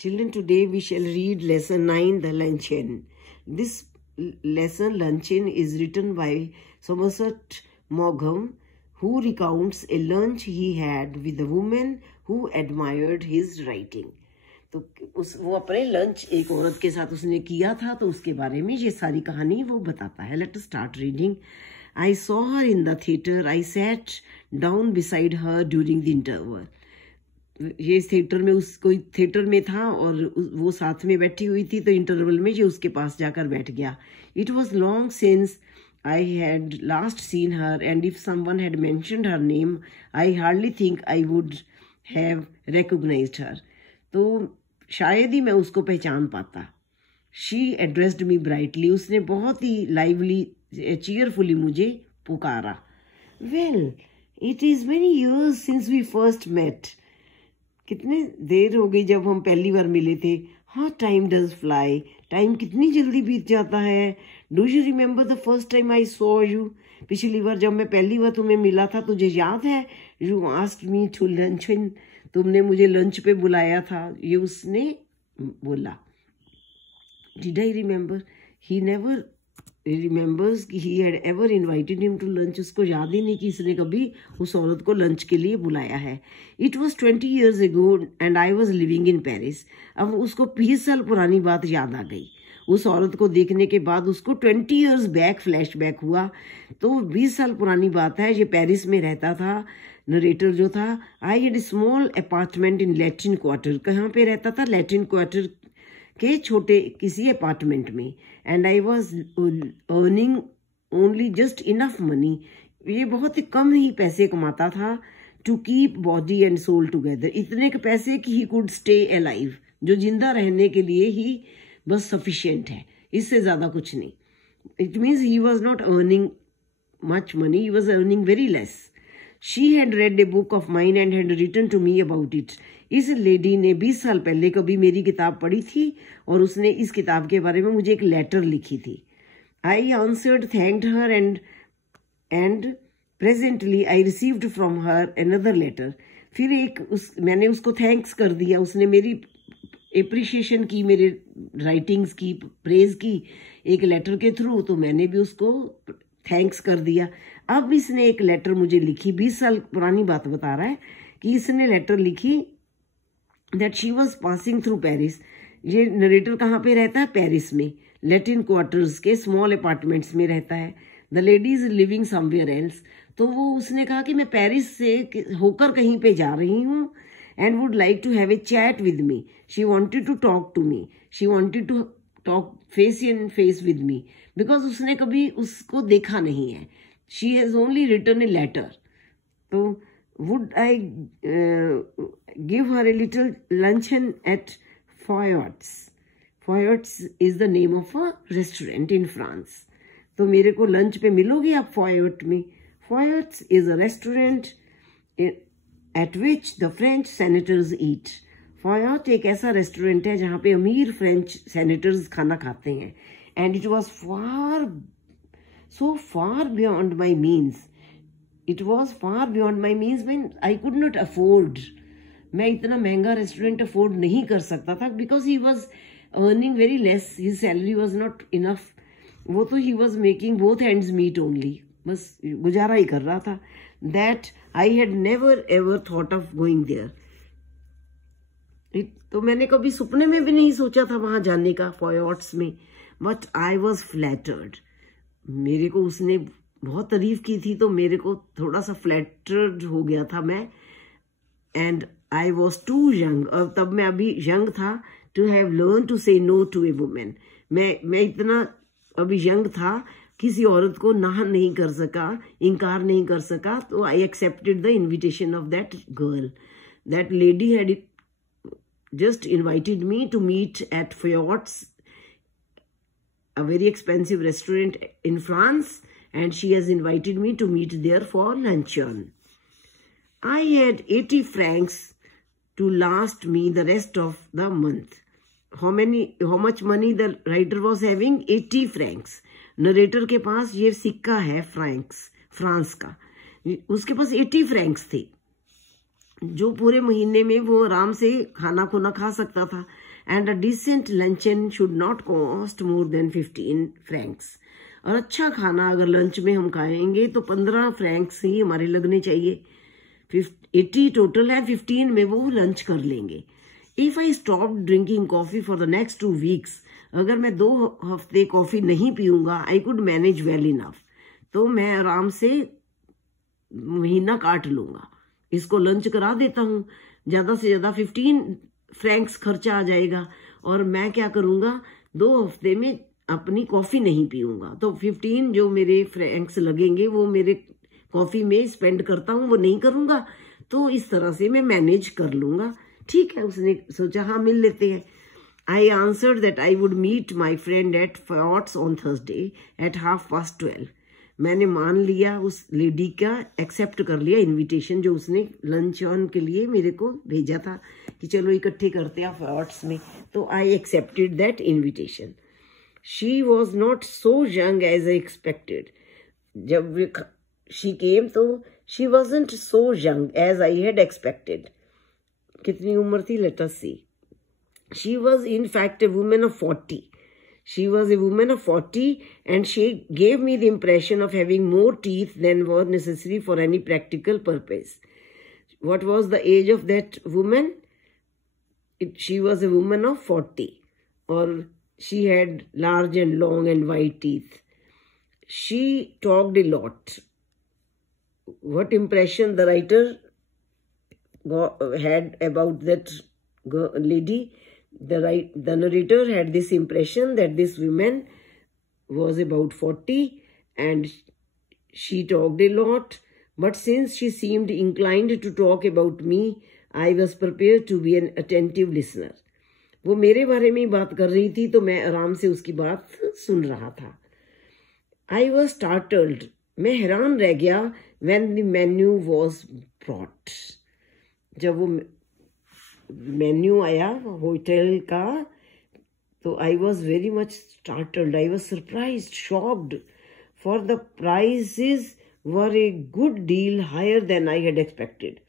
Children, today we shall read lesson 9, the luncheon. This lesson, luncheon, is written by Somerset Maugham, who recounts a lunch he had with a woman who admired his writing. तो वो अपने lunch एक औरत के साथ उसने किया था, तो उसके बारे में ये सारी कहानी वो बताता है. Let us start reading. I saw her in the theatre. I sat down beside her during the interval. ये इस थिएटर में कोई थिएटर में था और वो साथ में बैठी हुई थी, तो इंटरवल में ये उसके पास जाकर बैठ गया. It was long since I had last seen her, and if someone had mentioned her name, I hardly think I would have recognized her. तो शायद ही मैं उसको पहचान पाता. She addressed me brightly. उसने बहुत ही lively, cheerfully मुझे पुकारा. Well, it is many years since we first met. कितने देर हो गई जब हम पहली बार मिले थे. हाँ, टाइम डज फ्लाई. टाइम कितनी जल्दी बीत जाता है. Do you remember the first time I saw you. पिछली बार जब मैं पहली बार तुम्हें मिला था, तुझे याद है. You asked me to lunch. तुमने मुझे लंच पे बुलाया था, ये उसने बोला. Did I remember. He never remembers कि he had ever invited him to lunch. उसको याद ही नहीं कि इसने कभी उस औरत को लंच के लिए बुलाया है. It was 20 years ago and I was living in Paris. अब उसको 20 साल पुरानी बात याद आ गई. उस औरत को देखने के बाद उसको 20 years बैक फ्लैशबैक हुआ. तो 20 साल पुरानी बात है. ये पेरिस में रहता था. नरेटर जो था, I had small apartment in Latin quarter. कहाँ पे रहता था? लैटिन क्वार्टर के छोटे किसी अपार्टमेंट में. And I was earning only just enough money. ये बहुत ही कम ही पैसे कमाता था. To keep body and soul together. इतने के पैसे कि ही कुड स्टे अलाइव, जो जिंदा रहने के लिए ही बस सफिशिएंट है, इससे ज्यादा कुछ नहीं. It means he was not earning much money, he was earning very less. She had read a book of mine and had written to me about it. इस लेडी ने 20 साल पहले कभी मेरी किताब पढ़ी थी और उसने इस किताब के बारे में मुझे एक लेटर लिखी थी. I answered, thanked her and presently I received from her another letter. फिर मैंने उसको थैंक्स कर दिया. उसने मेरी एप्रिशिएशन की, मेरे राइटिंग्स की, प्रेज की एक लेटर के थ्रू. तो मैंने भी उसको थैंक्स कर दिया. अब इसने एक लेटर मुझे लिखी. 20 साल पुरानी बात बता रहा है कि इसने लेटर लिखी that she was passing through Paris. ये नरेटर कहाँ पे रहता है? पेरिस में, लैटिन क्वार्टर्स के स्मॉल अपार्टमेंट्स में रहता है. The lady is living somewhere else. तो वो उसने कहा कि मैं पेरिस से होकर कहीं पे जा रही हूँ and would like to have a chat with me. She wanted to talk to me. She wanted to talk face in face with me, because उसने कभी उसको देखा नहीं है. She has only written a letter. So, would I give her a little luncheon at Foyot's? Foyot's is the name of a restaurant in France. तो मेरे को lunch पे मिलोगे आप Foyot में. Foyot's is a restaurant at which the French senators eat. Foyot एक ऐसा restaurant है जहाँ पे अमीर फ्रेंच सेनेटर्स खाना खाते हैं. And it was so far beyond my means. It was far beyond my means when I could not afford. मैं इतना महंगा रेस्टोरेंट अफोर्ड नहीं कर सकता था because he was earning very less. His salary was not enough. वो तो he was making both ends meet only. बस गुजारा ही कर रहा था. That I had never ever thought of going there. तो मैंने कभी सपने में भी नहीं सोचा था वहां जाने का, Foyot's में. But I was flattered. मेरे को उसने बहुत तारीफ की थी तो मेरे को थोड़ा सा फ्लैटर्ड हो गया था मैं. And I was too young. और तब मैं अभी यंग था to have learn to say no to a women. मैं इतना अभी यंग था, किसी औरत को ना नहीं कर सका, इनकार नहीं कर सका. तो I accepted the invitation of that girl. That lady had just invited me to meet at Foyot's, a very expensive restaurant in France, and she has invited me to meet there for luncheon. I had 80 francs to last me the rest of the month. How much money the writer was having? 80 francs. Narrator के पास ये सिक्का है France का. उसके पास 80 francs थे, जो पूरे महीने में वो आराम से खाना खुना खा सकता था. and a decent luncheon should not cost more than 15 francs. और अच्छा खाना अगर लंच में हम खाएंगे तो 15 फ्रैंक्स ही हमारे लगने चाहिए. 80 टोटल है, 15 में वो लंच कर लेंगे. If I stop drinking coffee for the next 2 weeks, अगर मैं 2 हफ्ते कॉफी नहीं पीऊंगा, I could manage well enough, तो मैं आराम से महीना काट लूंगा. इसको लंच करा देता हूँ, ज्यादा से ज्यादा 15 फ्रैंक्स खर्चा आ जाएगा, और मैं क्या करूंगा, 2 हफ्ते में अपनी कॉफी नहीं पीऊंगा, तो 15 जो मेरे फ्रैंक्स लगेंगे वो मेरे कॉफी में स्पेंड करता हूँ, वो नहीं करूंगा, तो इस तरह से मैं मैनेज कर लूंगा. ठीक है, उसने सोचा हाँ मिल लेते हैं. I answered that I would meet my friend at Forts on Thursday at 12:30. मैंने मान लिया, उस लेडी का एक्सेप्ट कर लिया इनविटेशन जो उसने लंच ऑन के लिए मेरे को भेजा था कि चलो इकट्ठे करते हैं फॉर्ट्स में. तो I accepted that invitation. She was not so young as I expected. जब शी केम तो she wasn't so young as I had expected. कितनी उम्र थी, let us see. She was in fact a woman of 40. She was a woman of 40 and she gave me the impression of having more teeth than were necessary for any practical purpose. What was the age of that woman? She was a woman of 40, or she had large and long and white teeth. She talked a lot. What impression the writer had about that lady? The narrator had this impression that this woman was about 40 and she talked a lot, but since she seemed inclined to talk about me, I was prepared to be an attentive listener. वो मेरे बारे में ही बात कर रही थी तो मैं आराम से उसकी बात सुन रहा था. I was startled. मैं हैरान रह गया when the menu was brought. जब वो मेन्यू आया होटल का तो I was very much startled. I was surprised, shocked, for the prices were a good deal higher than I had expected.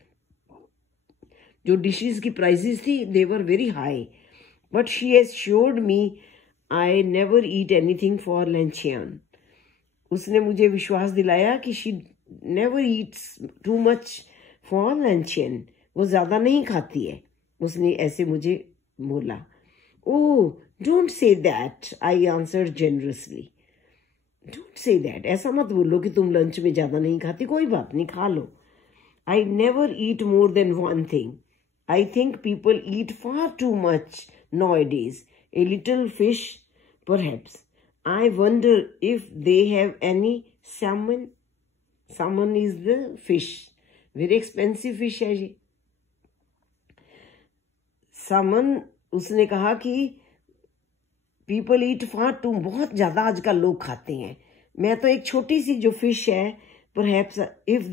जो डिशेस की प्राइसेस थी they were very high, but she assured me I never eat anything for luncheon. उसने मुझे विश्वास दिलाया कि she never eats too much for luncheon. वो ज्यादा नहीं खाती है. उसने ऐसे मुझे बोला. Oh, don't say that, I answered generously. Don't say that, ऐसा मत बोलो कि तुम लंच में ज्यादा नहीं खाती. कोई बात नहीं, खा लो. I never eat more than one thing. I think people eat far too much nowadays. A little fish, perhaps. I wonder if they have any salmon. Salmon is the fish. Very expensive fish है ये. सामन, उसने कहा कि people eat far to, बहुत ज्यादा आजकल लोग खाते हैं. मैं तो एक छोटी सी जो फिश है, perhaps if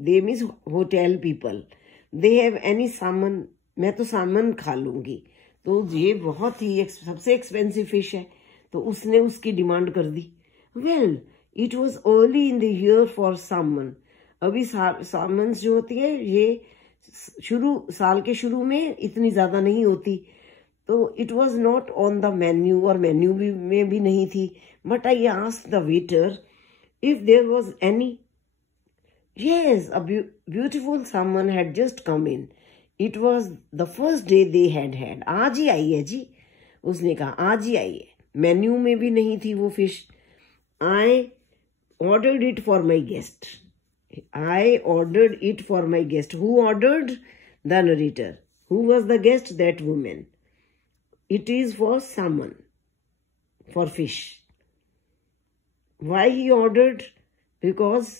they means hotel people, they have any salmon, मैं तो सामन खा लूंगी. तो ये बहुत ही सबसे एक्सपेंसिव फिश है. तो उसने उसकी डिमांड कर दी. Well, it was early in the year for salmon. अभी सामन जो होती है ये साल के शुरू में इतनी ज्यादा नहीं होती, तो it was not on the menu, और मेन्यू में भी नहीं थी. But I asked the waiter if there was any. Yes, a beautiful someone had just come in. It was the first day they had. आज ही आई है जी, उसने कहा आज ही आई है. मेन्यू में भी नहीं थी वो fish. I ordered it for my guest. I ordered it for my guest. Who ordered? The narrator. Who was the guest? That woman. It is for salmon, for fish. Why he ordered? Because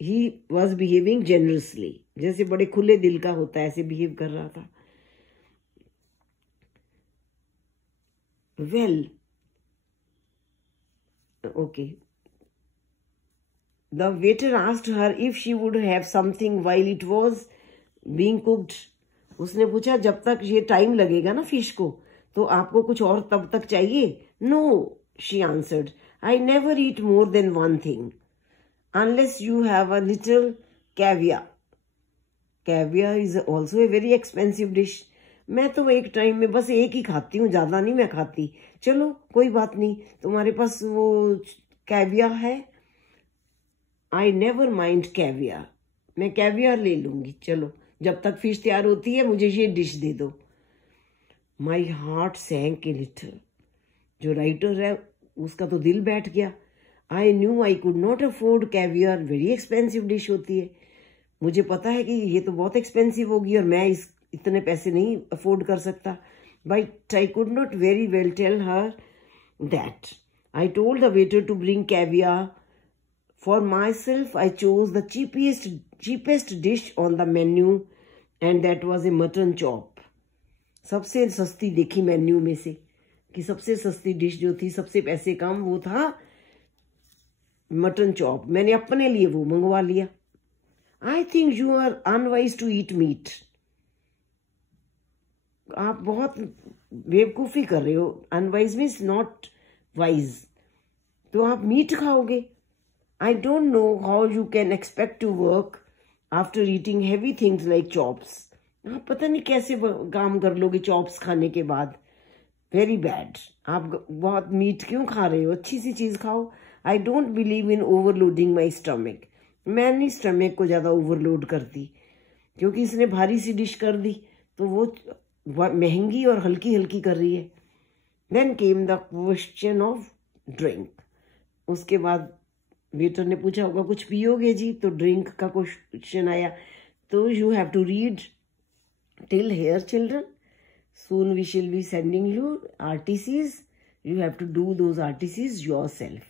he was behaving generously. जैसे बड़े खुले दिल का होता है, ऐसे behave कर रहा था. Well, okay. The waiter asked her if she would have something while it was being cooked. उसने पूछा जब तक ये टाइम लगेगा ना फिश को, तो आपको कुछ और तब तक चाहिए? No, she answered. I never eat more than one thing, unless you have a little caviar. Caviar is also a very expensive dish. मैं तो एक टाइम में बस एक ही खाती हूँ, ज्यादा नहीं मैं खाती। चलो कोई बात नहीं, तुम्हारे पास वो कैवियर है, आई नेवर माइंड कैवियर, मैं कैवियर ले लूंगी, चलो जब तक फिश तैयार होती है मुझे ये डिश दे दो। My heart sank a little. जो राइटर है उसका तो दिल बैठ गया। I knew I could not afford caviar, very expensive dish होती है, मुझे पता है कि ये तो बहुत एक्सपेंसिव होगी और मैं इतने पैसे नहीं अफोर्ड कर सकता। But I could not very well tell her that. I told the waiter to bring caviar. For myself, I chose the cheapest dish on the menu, and that was a mutton chop. सबसे सस्ती देखी menu में से कि सबसे सस्ती dish जो थी, सबसे पैसे कम, वो था मटन चॉप। मैंने अपने लिए वो मंगवा लिया। I think you are unwise to eat meat. आप बहुत बेवकूफ़ी कर रहे हो। Unwise means not wise. तो आप मीट खाओगे। I don't know how you can expect to work after eating heavy things like chops. आप पता नहीं कैसे काम कर लोगे चॉप्स खाने के बाद। Very bad. आप बहुत मीट क्यों खा रहे हो, अच्छी सी चीज़ खाओ। I don't believe in overloading my stomach. मैं नहीं स्टमक को ज़्यादा ओवरलोड करती, क्योंकि इसने भारी सी डिश कर दी तो वो महंगी और हल्की हल्की कर रही है। Then came the question of drink. उसके बाद वेटर ने पूछा होगा कुछ पियोगे जी, तो ड्रिंक का क्वेश्चन आया। तो you have to read till here children, soon we shall be sending you RTCs, you have to do those RTCs your self.